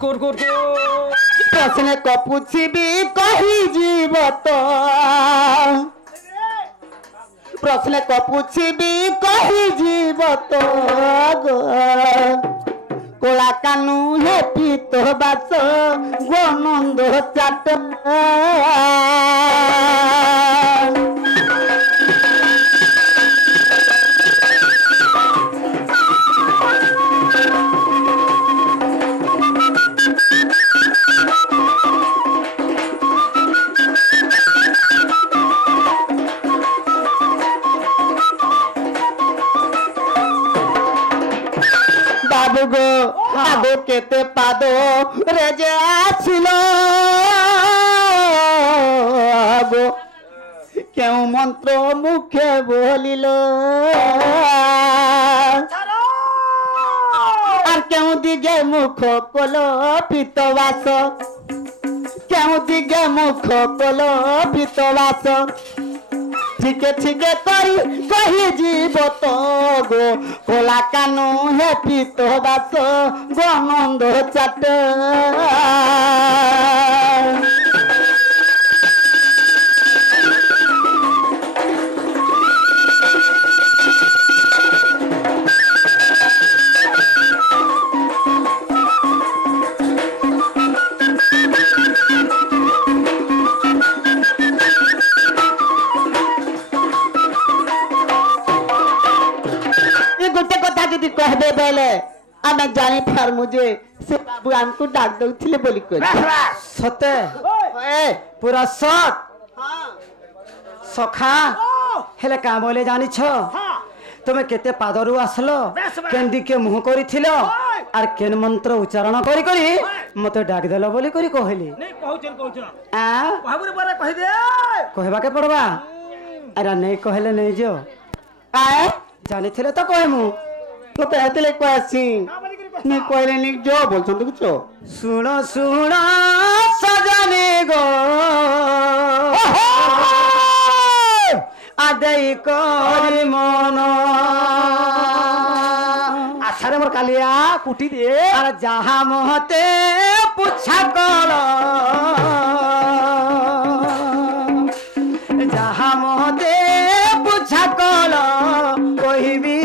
प्रश्न को पूछबी कही जीव तो प्रश्न को पूछबी कही जीव तो कोला कानू हे पीतो बास गोनंद चाट गो आगो केते पादो रेजे आछिलो गो केउ मंत्र मुखे बोलिलो আর কেউ দিগে মুখ কলো পিতবাস কেউ দিগে মুখ কলো পিতবাস ঠিকে ঠিকে করি কহি জীব তো গো কোলা কানু হে পিতবাস গনন্দ চাট कहबे बेले आमे जानी फार मुझे से बाबू हमको डाक दउथिले बोली कर सते पूरा सत सखा हेले का बोले जानी छ तुमे केते पादरु आसलो केंदी के मुह करिथिलो आर केन मंत्र उच्चारण करी करी मते डाक देलो बोली करी कहली नहीं कहउछन आ कहबुरे बारे कहि दे कहबा के पड़बा अरे नहीं कहले नहीं जो आए जानी थिले तो कहमु तो कहते कहसी नहीं कहले नहीं जो बोलछन तो कुछो सुनो सुनो सजनी गो आदई करी मन आछारे मोर कालिया कुटी दे আর যাহা মহতে পুছা কল যাহা মহতে পুছা কল কহিবি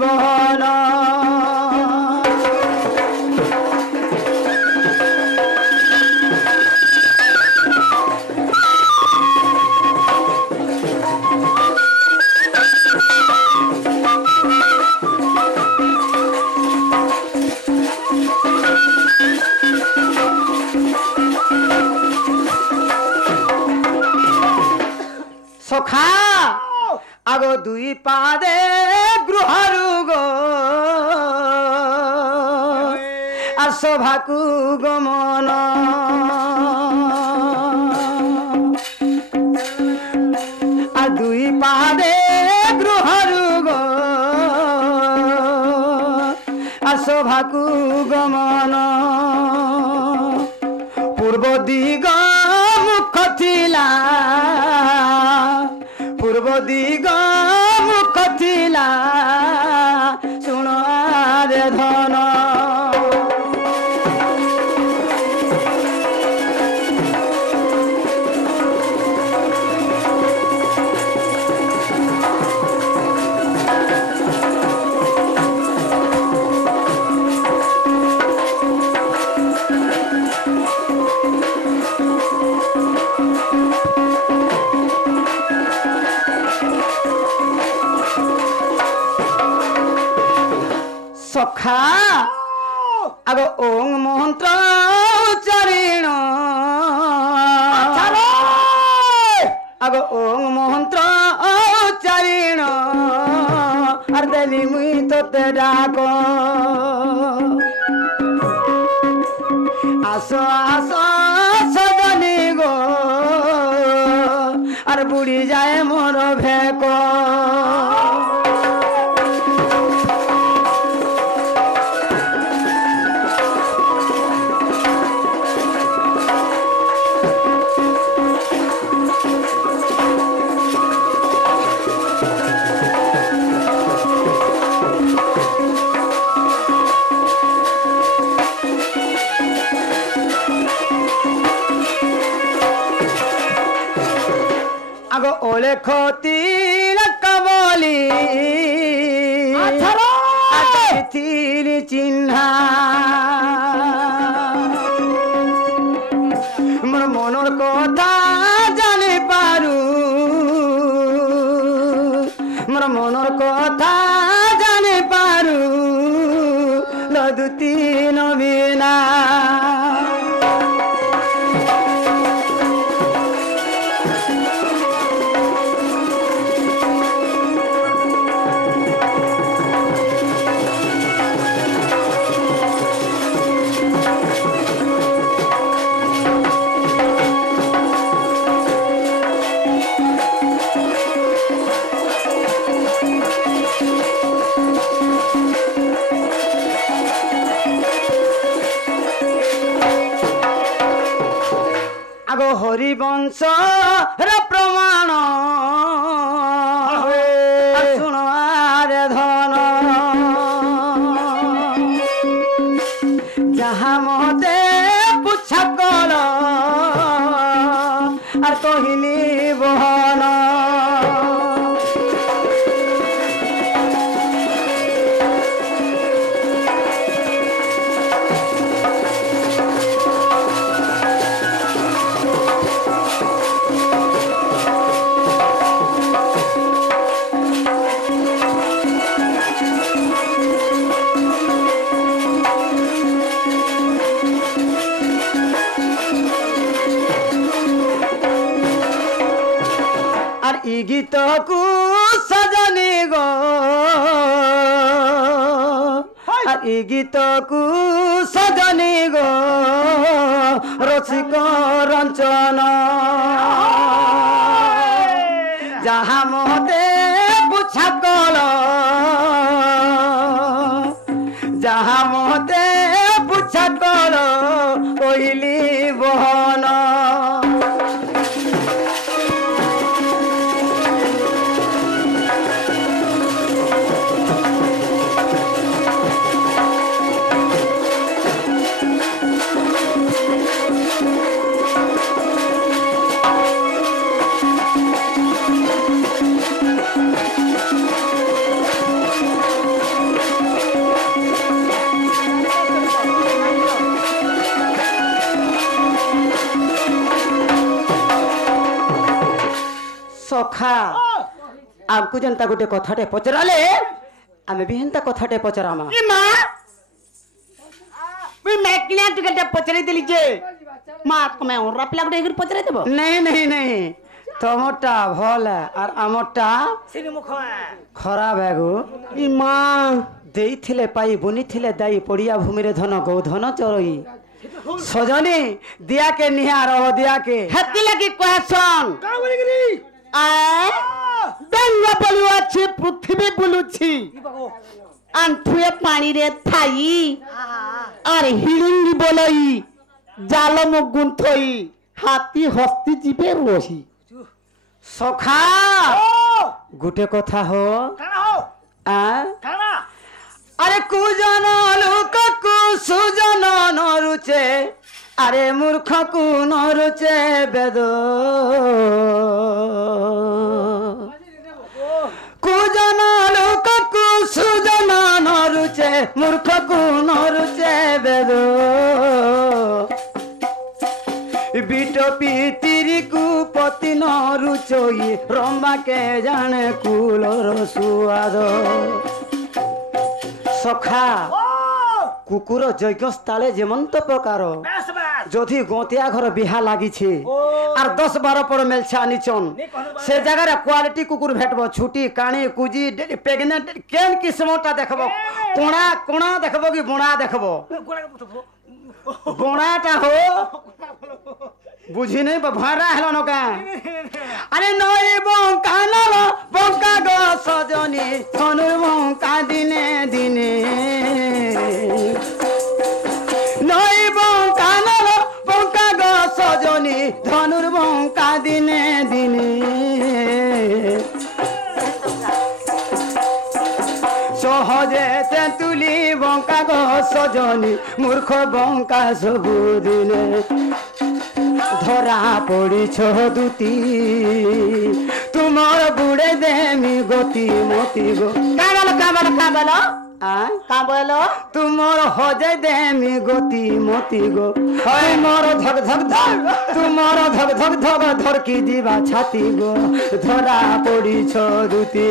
বল सखा आगो दुई पादे गृहरु गो আর সভাকু গমন আর দুই পাদে গৃহরু গো আর সভাকু গমন পূর্ব দিগ মুখ থিলা पूर्व दिग मुख थिला सुन रे धन सखा आगो ओं मंत्र उच्चारण आगो ओं मंत्र उच्चारण আর দেলি মুই তোতে ডাক আসো আসো সজনী গো আর বুড়ি যায় মোর ভেক বলে ক্ষতি কবলি তির চিহ্না মোর মনের কথা জানি পারু মোর মনের কথা জানি পারু লদুতি নবীনা হরিবংশ প্রমাণ শুণারে ধন যাহা মতে পুচ্ছা কল আর কহিলি বহন গীতকু সজনি গো আর এই গীতকু সজনি গো রসিক রঞ্চন যাহা মতে পুছা কল যাহা মতে পুছা কল কহিলি বহন सखा आमको जनता गोटे कथाटे पचराले आमे भी हेंता कथाटे पचरामा ई मां मी मैकलिया टिकट पचराई देली जे मां कमे ओरा पिला गोटे एगर पचराई देबो नहीं नहीं नहीं तमटा भल और आमटा सिनी मुख खराब है गो ई मां देइथिले पाई बुनिथिले दाई पड़िया भूमि रे धन गौ धन चरई सजनी दिया के निहार हो दिया के हत्ती लगी कहसन का बोली गरी आए गंगा बलुआछी पृथ्वी बुलुछी आंठुए पानी रे थाई और हिड़िंगी बोलई जाल मुगुन थई हाथी हस्ती जीवे रोही सखा गुटे कथा हो आ अरे कुजन लोक कु सुजन नरुचे अरे मूर्ख को नरुचे वेद कुजन लोक को सुजन नरुचे मूर्ख को नरुचे वेद बिट पीतिरी को पति नरुचोई रंबा के जाने कुलर सुआद सखा कुकुर यज्ञ स्थाले जेमंत प्रकार जदि गोतिया घर बिहा लगी आर 10-12 पड़ मेलछा निचन से जगह क्वालिटी कुकुर भेटब छुटी काणी कुजी प्रेगनेंट केन किस्मटा देखब कोणा कोणा देखब कि बुणा देखब बुणाटा हो बुझी नहीं भाड़ा हेलो नका अरे नई बंका नल बंका गो सजनी धनुर बंका दिने दिने नई बंका नल बंका गो सजनी धनुर बंका दिने दिने सहजे तेंतुली बंका गो सजनी मूर्ख बंका सबु दिने धरा पड़ी दुती तुमर गुड़े देमी गति मोती गो का बोलो आय का बोलो तुमर हो जाए देमी गति मोती गो तुमर धक धक धक तुमर धक धक धक धरकी दिवा छाती गो धरा पड़ी छ दुती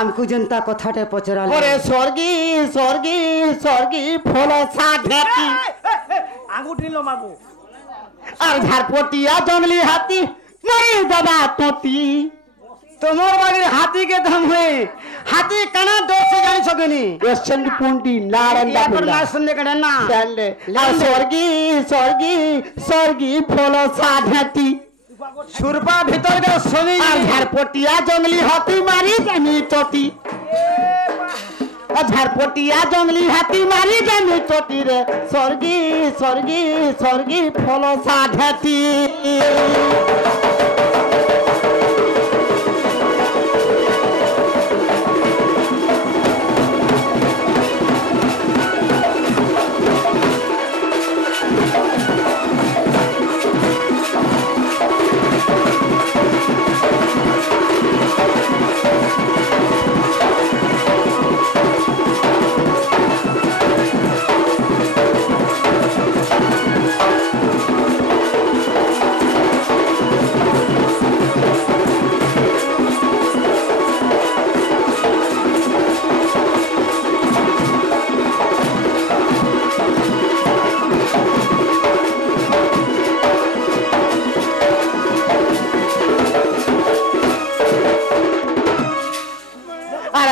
आमको जनता कथाटे पचरा ओरे स्वर्गी स्वर्गी स्वर्गी फल साधेती आंगुठी लो मागू আর ঝাড়পটিয়া জঙ্গলি হাতি মরি দাদা তোতি তোমার বাড়ির হাতি के दम हुए हाथी कना डर से जानी सकेनी রেশন পুন্ডি নারায়ণদা ये पर পুন্ডা ना सुनने का ना স্যান্ডে আর স্বর্গী স্বর্গী স্বর্গী ফল সাধেতি छुरपा भीतर के सोनी আর ঝাড়পটিয়া জঙ্গলি হাতি মারি জানি তোতি আর ঝাড়পটিয়া জঙ্গলি হাতি মারি জানি তোতি রে স্বর্গী স্বর্গী স্বর্গী ফল সাধেতি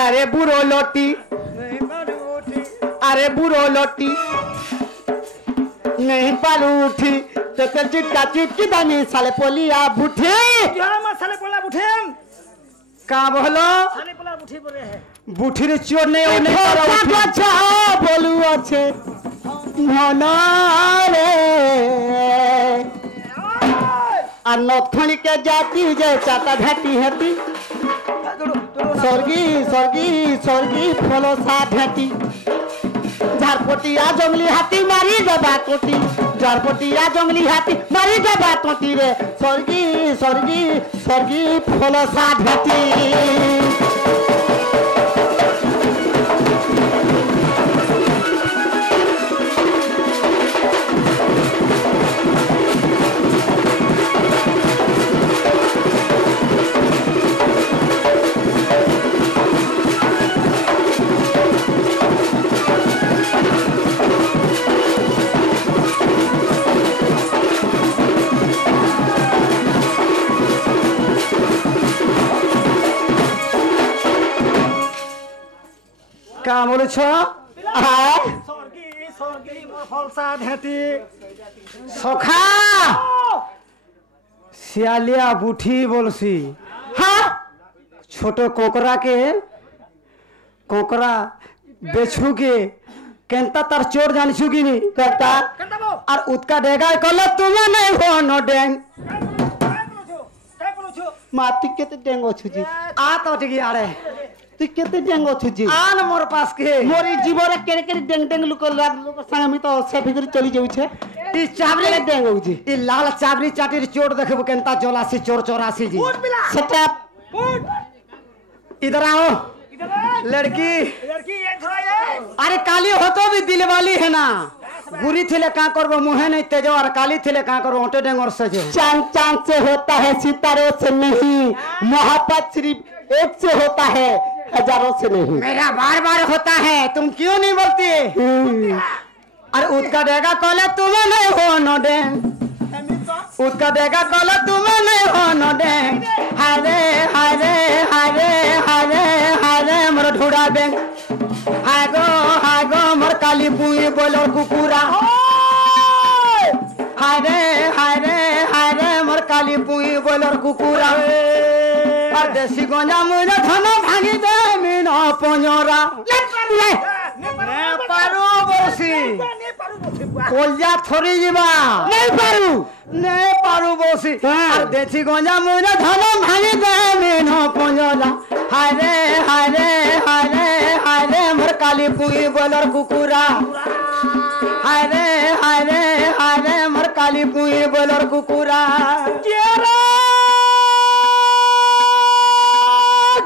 अरे बुरो लोटी अरे बुरो लोटी नहीं पालू उठी तो चिटका चिटकी दानी साले पोलिया बुठे क्या मसाले पोला बुठेम का बोलो साले पोला बुठी बोले है बुठीर चोर नहीं होने पर अच्छा बोलू अच्छे धना रे और नथनी के जाती जे चाटा घाटी हेती स्वर्गी स्वर्गी स्वर्गी फलो साधेती झारपटिया जंगली हाथी मारी दबा कोटी झारपटिया जंगली हाथी मारी दबा कोटी रे स्वर्गी स्वर्गी स्वर्गी फलो साधेती का बोले छ स्वर्गी स्वर्गी मोर फलसा धेती सखा सियालिया बुठी बोलसी हाँ छोटो कोकरा के कोकरा बेचू के केंता तार चोर जानी छुकी नहीं करता कंदबो और उसका डेगा कल तुम्हें नहीं हो नो डेंग काय बोलो छो माती केते डेंगो छुजी आ तो ठीक आरे তুই কেতে ডেঙ্গো ছুজি आन मोर पास के মোর এই জীবনে কেড়ে কেড়ে ডেং ডেং লোক সাথে আমি তো সে ভিতরে চলে যাউছে ती चाबरी ডেং হউছি ती लाल चाबरी चाटीर चोर देखबो केंता जोलासी चोर चोरासी जी फूट मिला সেটা फूट इधर आओ इधर आ लड़की लड़की ये थोड़ा ये अरे काली हो तो भी दिल वाली है ना गुरी थिले का करबो मुहे नहीं तेजो और काली थिले का करो ओटे डेंगर से जो चांद चांद से होता है सितारों से नहीं मोहब्बत सिर्फ एक से होता है हजारों से नहीं मेरा बार बार होता है तुम क्यों नहीं बोलती अरे उसका देगा कॉले तुम्हें नहीं हो नो डेंग उसका देगा कॉले तुम्हें नहीं हो नो डेंग हारे हारे हारे हारे हारे मोर ढूढ़ा बेंग हागो मोर काली पुई बोलो कुकुरा हारे हारे हारे मोर काली पुई बोलो कुकुरा আর দেশি গঞ্জা মুইরে ধন ভাঙি দে মিন পঞ্জরা নে পারু বসি কলজা থরি ଯିବା নে পারু বসি আর দেশি গঞ্জা মুইরে ধন ভাঙি দে মিন পঞ্জরা হায় রে হায় রে হায় রে হায় রে মোর কালি পুই বলর কুকুরা হায় রে হায় রে হায় রে মোর কালি পুই বলর কুকুরা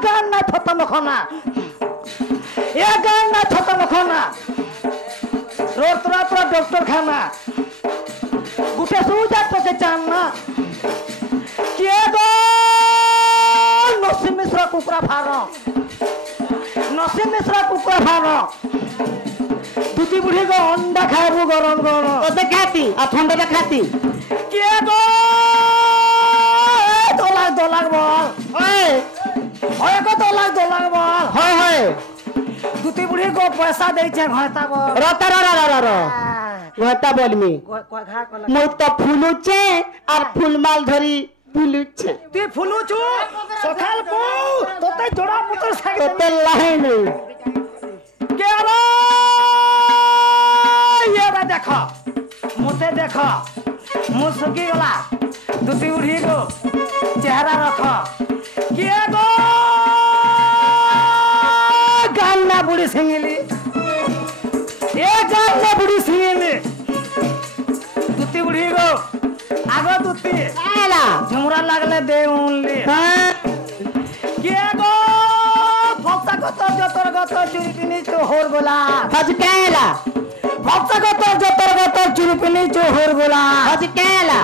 গান না থতম খনা এ গান না থতম খনা রোতরা তোরা ডক্টর খানা গুটে সুজা তোকে চান না কে গো নসিম মিশ্রা কুকুরা ফার্ম নসিম মিশ্রা কুকুরা ফার্ম দুটি বুড়ি গো অন্ডা খাইবু গরম গরম ওতে খাতি আর ঠান্ডাটা খাতি কে গো দোলাক দোলাক বল ওই হয় গো দোলাক দোলাক বল হয় হয় দুটি বুড়ি গো পয়সা দেইছে ঘটা বল রতা র ঘটা বলমি মই তো ফুলুছে আর ফুলমাল ধরি বুলুছে তুই ফুলুছু সকাল কো তোতে জোড়া পুত্র সাইড তোতে লাইন কে রে ইয়েরা দেখ মতে দেখ মু সকি গলা দুটি বুড়ি গো চেহারা রখ কে গো গান্না বুড়ি সিঙ্গিলি এ গান্না বুড়ি সিঙ্গিলি দুটি বুড়ি গো আগো দুটি এলা ঝুমরা লাগলে দে উনলি হ্যাঁ কে গো ফক্তা কত যতর গত চুরি পিনি তো হোর গোলা হজ কেলা ফক্তা কত যতর গত চুরি পিনি তো হোর গোলা হজ কেলা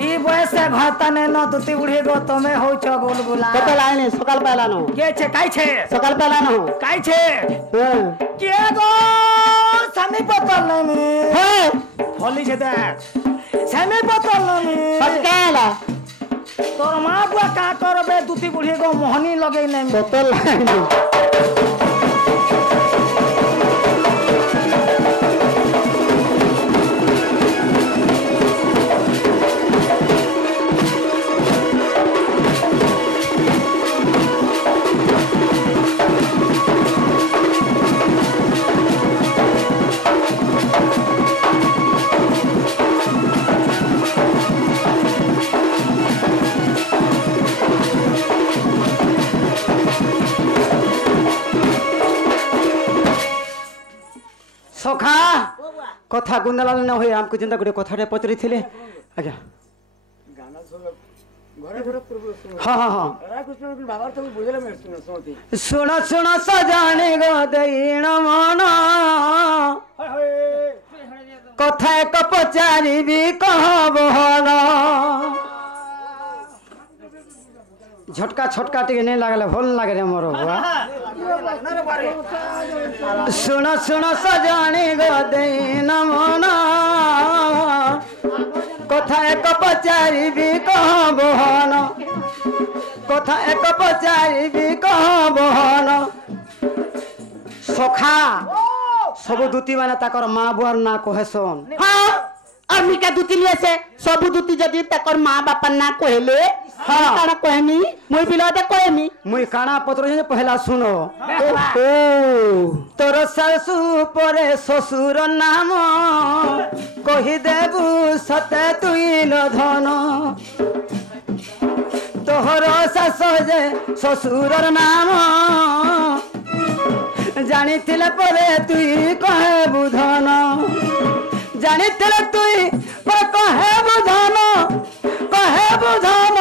ই বয়সে ঘরতানে ন দুটি বুড়ি গো তুমি হউছ গোলগুলা কত লাইন সকাল পেলানো কে ছে কাইছে সকাল পেলানো কাইছে হ্যাঁ কে গো সামি পতল নমি হ্যাঁ ফলি ছে দেখ সামি পতল নমি হজ কেলা তোর মা বুয়া কা করবে দুটি বুড়ি গো মোহনী লগেই নাই কত লাইন সখা কথা গুন্দালাল না হয়ে আমকে চিন্তা করে কথাটা পচরিছিলে আজ্ঞা হ্যাঁ হ্যাঁ হ্যাঁ শুণ শুণ সজানি গো দেইণ মন কথা এক পচারিবি কহবহন ঝটকা ছটকা টিকে নেই লাগলে ভাল লাগে রে মোর বুয়া শুণ শুণ সজানি গো দেইণ মন কথা এক পচারিবি কহবহন কথা এক পচারিবি কহবহন সখা সবু দুতি মানে তাকর মা বুয়ার না কহেছন হ্যাঁ আর মিকা দুতি লিয়েছে সবু দুতি যদি তাকর মা বাপার না কহেলে হ্যাঁ। কানা কহেনি মই বিলতে কহেনি মুই কানা পত্র যে পহলা শুনো ও তোর শাশু পরে শ্বশুর নাম কহি দেবু সতে তুই ধন তোহর শাশ যে শ্বশুরর নাম জানিলে পরে তুই কহেবু ধন জানিলে তুই কহেবু ধন কহেবু ধন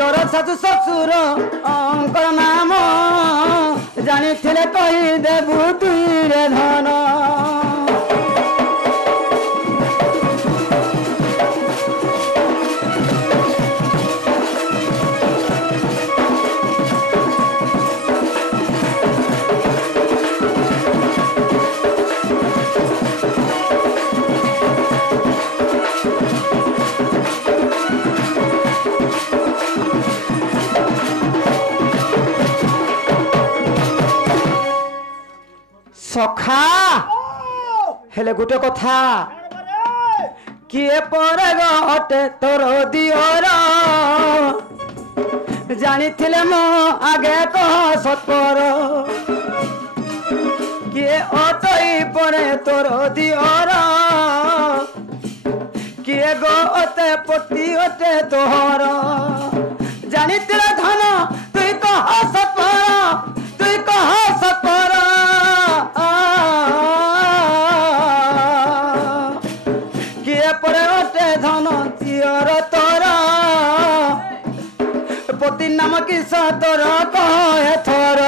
তোর শাশু শ্বশুর অঙ্কর নাম জানিলে কহি দেবু তুই রে ধন সখা হেলে গোটে কথা किए परे गटे तोर दियोर जानी थिले मो आगे कह सतपर किए अटई परे तोर दियोर किए गो अते पति अते तोहर जानी थिले धन तुई कह सतपर तुई कह सतपर किए परे अटे धन दियोर तोरा पति नाम की सतर कहे थोर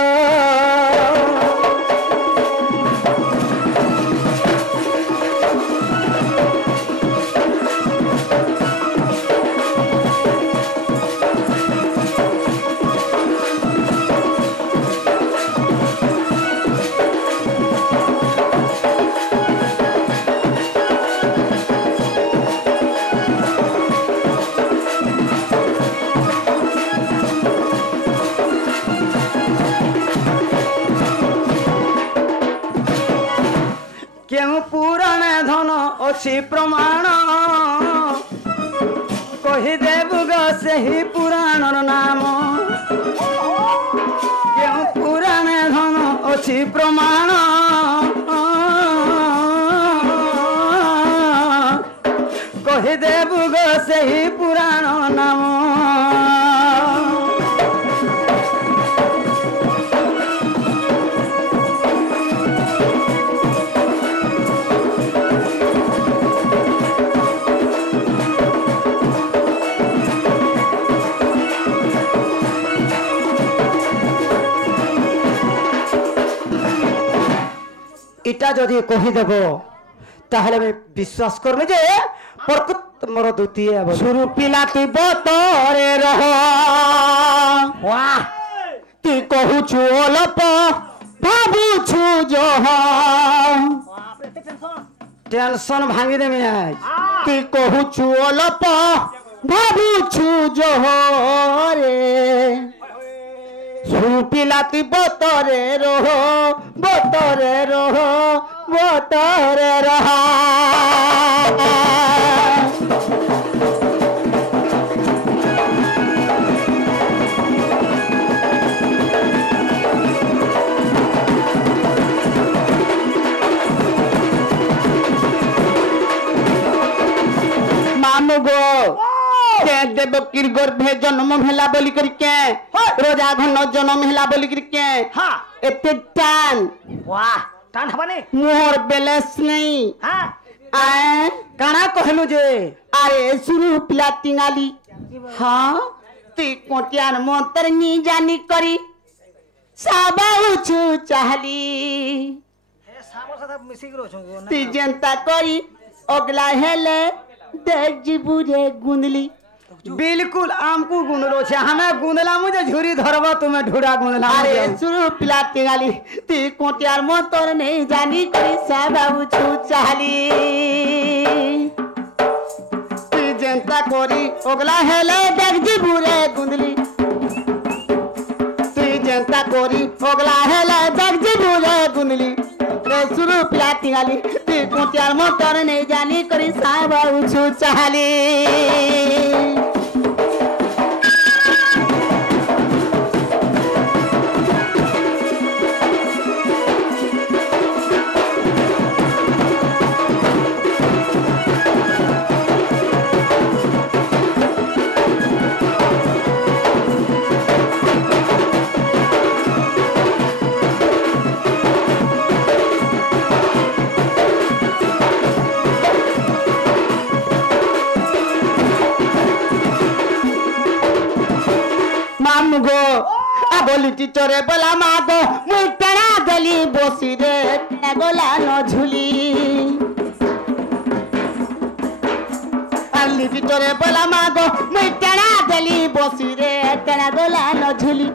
केहू पुराण धन अच्छी प्रमाण कहीदेबु ग सही पुराण नाम केहू पुराण धन अच्छी प्रमाण कहीदेबु ग सही पुराण नाम इटा जदि कहीदेव ताहले मैं विश्वास करमे जे प्रकृत मोर द्वितीय शुरू पिलाती बतरे रह वाह ती कहूछु ओलप भाबुछु जह टेंशन भांगी दे में आज ती कहूछु ओलप भाबुछु जह रे शुरू पिलाती बतरे रह बतरे रह बतरे रह मामुगो देवकीर गर्भे जन्म भेला बोली करके रोजा घन जन्म हेला बोली करके हाँ एते टान वाह टान हबने मोर बैलेंस नहीं हाँ आए काना कहलु जे अरे शुरू पिला तिंगाली हाँ ती कोटियान मंत्र नी जानी करी साबाउछु चाहली हे सामर साथ मिसिक रो छु ती जनता करी अगला हेले देख जीबुरे गुंदली बिल्कुल आमको गुंदलो छे हमें गुंदला मुझे झुरी धरबा तुम्हें ढुड़ा गुंदला अरे शुरू पिला तिंगाली ती कोटियार मंत्र नहीं जानी करी साबाउछु चाहली ती जनता करी अगला हेले देख जीबुरे गुंदली जनता कोरी ओगला हेला दगजी बुरे गुंदली रे शुरू पिला तिंगाली ती कोटियार मोटर नहीं जानी करी साबा उछु चाहली मामुगो बोली टीचरे बोला मागो मुई टेना देली बसी रे टेना गोला न झुली अली टीचरे बोला मागो मुई टेना देली बसी रे टेना गोला न झुली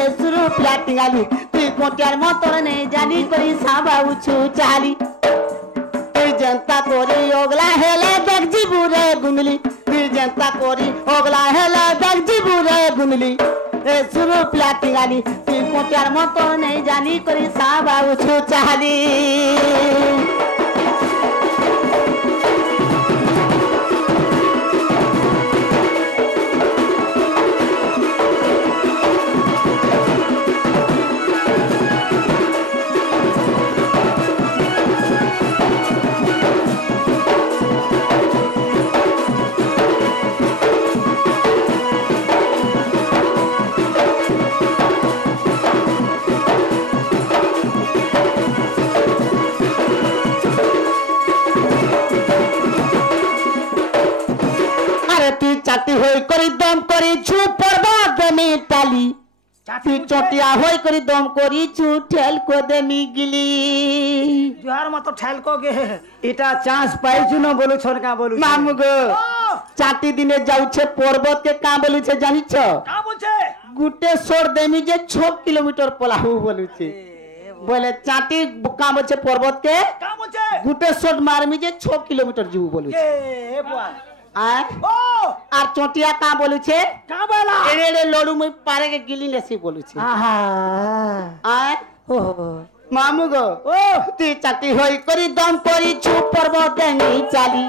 ए शुरू पिला तिंगाली ती कोटियार मोटर नहीं जानी करी साबा उछु चाली जनता कोरी ओगला हेले दगजी बुरे गुंदली ती जनता कोरी ओगला हेले दगजी बुरे गुंदली ए शुरू पिला तिंगाली ती कोटियार मोटर नहीं जानी करी साबा उछु चाहली তুই চটিয়া হই করি দম করিছু ঠেল কো দেমি গিলি জুহার মতো ঠেল কো গে এটা চান্স পাইছু না বলুছন কা বলু মামু গো চাটি দিনে যাউছে পর্বত কে কা বলুছে জানিছ কা বলছে গুটে সোর দেমি যে 6 কিলোমিটার পলাহু বলুছে বলে চাটি কা বলছে পর্বত কে কা বলছে গুটে সোট মারমি যে 6 কিলোমিটার যাবু বলুছে এ বুয়া আর ও আর চটিয়া কা বলুছে কা বলা এড়ে এড়ে লড়ু মই পারে কে গিলি নেছি বলুছে আহা আর ও মামু গো ও তুই চাটি হই করি দম করিছু পর্বত দেমি চালি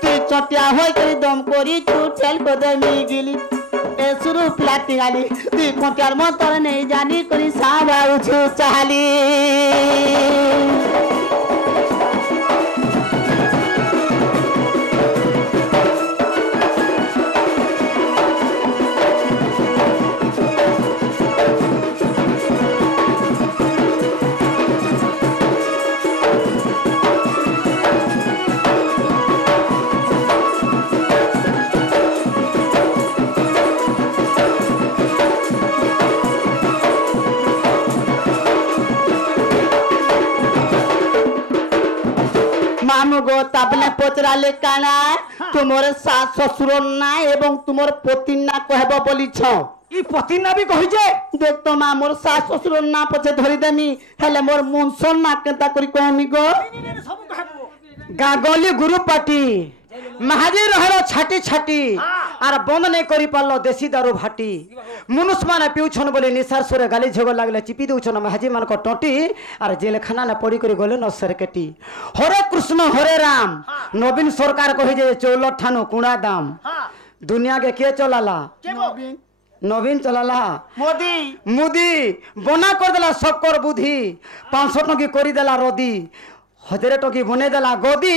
তুই চটিয়া হই করি দম করিছু ঠেল কো দেমি গিলি এ শুরু প্লাটি গালি তুই কোটিয়ার মতর নেই জানি করি সাবাউছু চালি মামু গো তাবলে পচরালে কানা তোমার শাশ শ্বশুর না এবং তোমার পতি না কহব বলিছ ই পতি না বি কহিছে দেখ তো মা মোর শাশ শ্বশুর না পছে ধরি দেমি হেলে মোর মুনসন না কেনতা করি কহমি গো সব কহবো গাগলি গুরু পাটি মাহাজি রহল ছাটি ছাটি আর বন্ধ নেই করি পারল দেশি দারু ভাটি মুনুষ মানে পিউছন বলে নিশার সুরে গালি ঝগড় লাগলে চিপি দউছন মাহাজি মান টটি আর জেলখানা না পড়ি করে গলে নসর কেটি হরে কৃষ্ণ হরে রাম নবীন সরকার কহে যে 14 ঠানু কুড়া দাম দুনিয়া के के चलाला नवीन चलाला মোদি मुदी बना कर देला सबकर बुद्धि 500 टकी करी देला रदी 1000 टकी बने देला गदी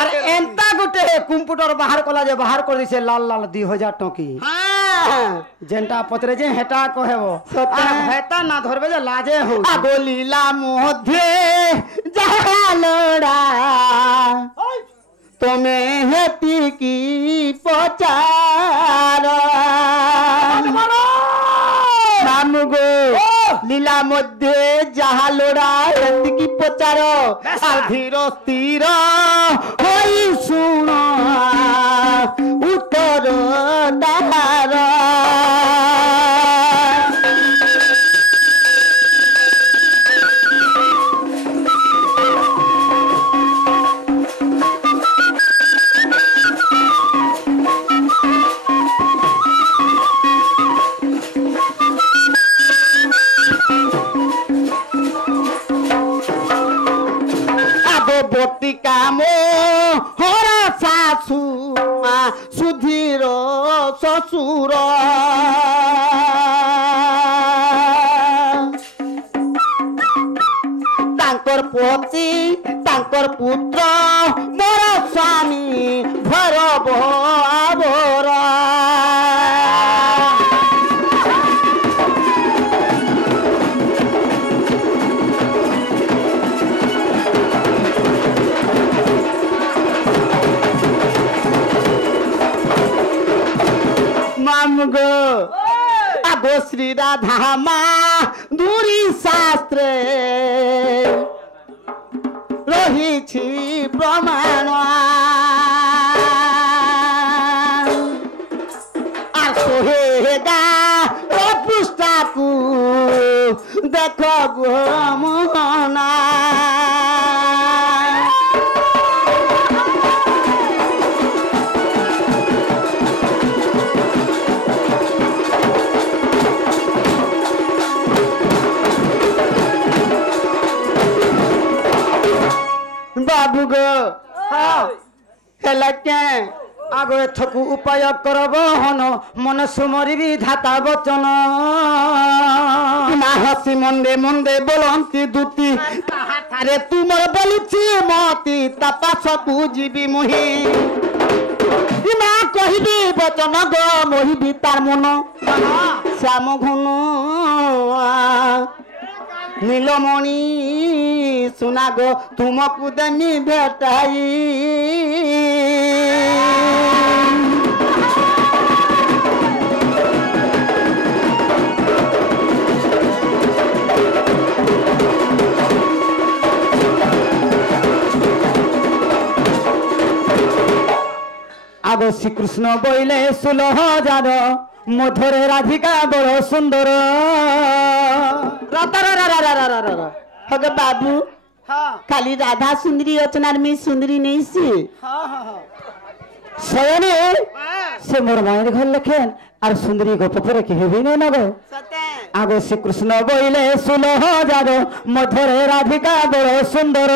और एंता गुटे कंप्यूटर बाहर कला जे बाहर कर दिसे लाल लाल 2000 टकी হ্যাঁ जेंटा पतरे जे हेटा कहेबो सत्य। आ हेता ना धरबे जे लाजे हो আগলিলা মধ্যে জাহালড়া তুমি হেতি কি পচার মামু গো লীলা মধ্যে জাহালড়া হেতি কি পচার আর ধীর স্থির হই শুণ উত্তর দ্বার বটিকামো হরা শাশু মা সুধীর শ্বশুর তাঙ্কর পতি তাঙ্কর পুত্র বড় স্বামী ভরব আবরা মামগো আগো শ্রী রাধা মা ধুরি শাস্ত্রে রহিছি প্রমাণ আর সোহেগা পুস্তাকু দেখ গো মোহনা बाबू गो हेला के आगो एथकु उपाय करब हन मन सुमरिबी धाता बचन ना हसी मंदे मंदे बोलंती दूती अरे तुमर बोलुची मती तपास बुझिबी मुही ना कहिबी बचन गो मोहिबी तार मन श्याम घन নীলমণি শোনা গো তুমকু দেমি ভেটাই আগো শ্রীকৃষ্ণ বইলে 16,000 মধুরে রাধিকা বড় সুন্দর হগে বাবু খালি রাধা সুন্দরী অচনার মি সুন্দরী নেই সে সয়নে সে মোর মায়ের ঘর লেখেন আর সুন্দরী গপ পরে কি হেবি নেই না গো আগো শ্রীকৃষ্ণ বইলে 16,000 মধুরে রাধিকা বড় সুন্দর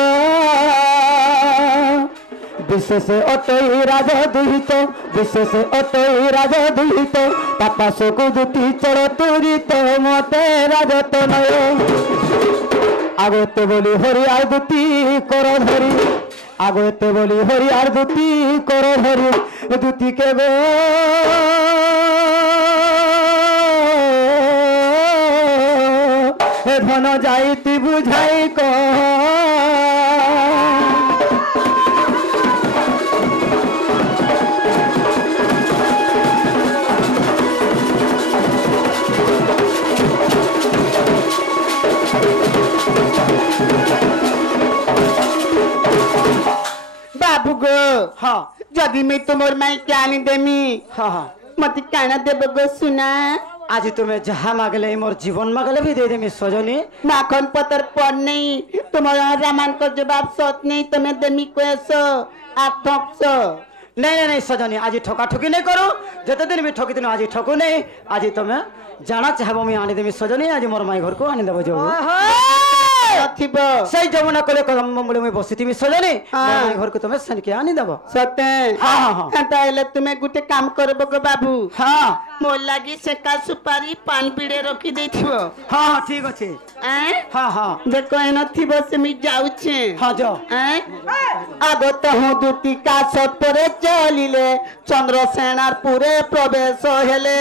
বিশেষে অতই রাজ দুহিত বিশেষে অতই রাজ দুহিত তাপা শোক দুটি চর তুরিত মতে রাজত নয় আগতে বলি হরি আর দুটি কর ধরি আগতে বলি হরি আর দুটি কর ধরি দুটিকে গো ধন যাইতি বুঝাই ক बाबू गो हाँ जदि मैं तुमर माई क्या नहीं देमी हाँ हाँ मत कहना देब गो सुना आज तुम्हें जहाँ मागले मोर जीवन मागले भी दे देमी सजनी माखन पतर पर नहीं तुम्हारा रामान को जवाब सत नहीं तुम्हें देमी को ऐसो आप ठोक सो नहीं नहीं नहीं सजनी आज ठका ठुकी नहीं करो जते दिन भी ठकी दिन आज ठकू नहीं आज तुम्हें जाना चाहबो मैं आनी देमी सजनी आज मोर माई घर को आनी देबो जो थिबो सही जमुना कोले कदम मुले में बसिती मी सजनी हाँ। मोर माई घर को तुम्हें सन के आनी देबो सते हाँ, हाँ, हाँ। ताहले तुम्हें गुटे काम करबो गो बाबू हाँ मोर लागी सेका सुपारी पान पीड़े रखी देथिबो हाँ हाँ ठीक अच्छे हैं हाँ हाँ देखो एनो थिबो से मी जाउछे हाँ जाओ हैं আগত হু দুটি কাছত পরে চলিলে চন্দ্রসেনার পুরে প্রবেশ হেলে